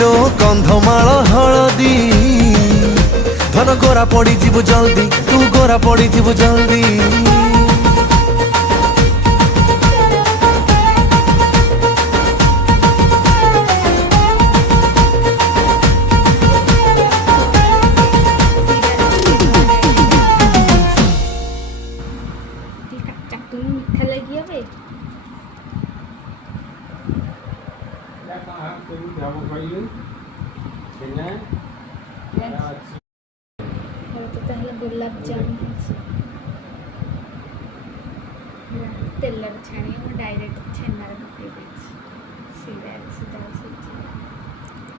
लो कंधमाल हलदी धन गोरा पड़ी जीव जल्दी तू गोरा पड़ी जीव जल्दी গোলাপ জামুন তেল ছাড়িয়ে ডাইরেক্ট ছেনার পকাই দিচ্ছি সেটা